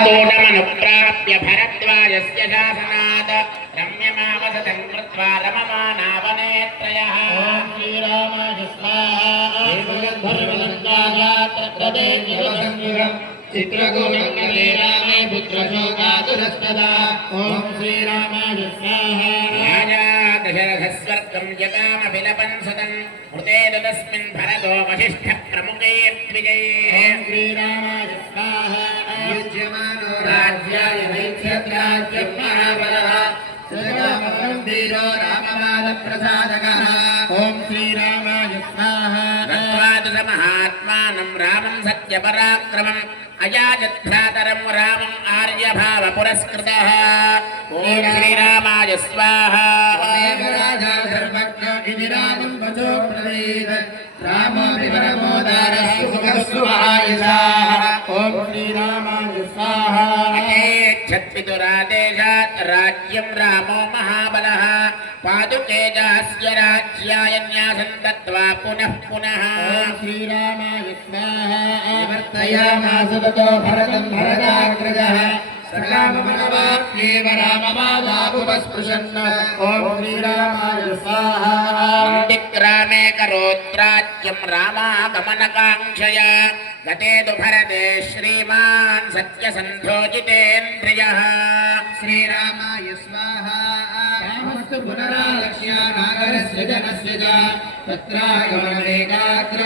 तोडमनुप्राप्य भरद्वाजस्य शासनात् रम्यमावसतं कृत्वा रममानावनेत्रयः। स्वाहा। रामे पुत्रशोकातुरस्तदा ॐ श्रीरामाय स्वाहा। राजा दशरथस्वर्गं जगामभिलपन् सदन् मृते तस्मिन् भरतो वसिष्ठप्रमुखे द्विजैः ॐ वीरो रामपादप्रसादकः ॐ श्रीरामाय स्वाहा दत्त्वा तु स महात्मानं रामं सत्यपराक्रमम् अयाजद्भ्रातरं रामम् आर्यभावपुरस्कृतः ॐ श्रीरामाय स्वाहा राजा सर्वज्ञो इति रामं वचो प्रवीद रामोऽपि परमोदारः सुखस्वहायसाः ॐ श्रीरामाय स्वाहा अकेच्छत्पितुरादेशात् राज्यं रामो महाबलः పాదు తేజాస్య రాజ్యాయ న్యాసం దత్వా పునః పునః శ్రీరామాయ స్వాహ నివర్తయామాసుతో భరతం భరతాగ్రజః సకామమనవాప్యేవ రామమాదాపుపస్పృశన్న ఓం శ్రీరామాయ స్వాహ గ్రామే కరోత్రాజ్యం రామాగమనకాంక్షయ గతే తు భరతే శ్రీమాన్ సత్యసంధోజితేంద్రియः శ్రీరామాయ స్వాహ पुनरालक्ष्य नागरस्य जनस्य च तत्रागमनेकाग्र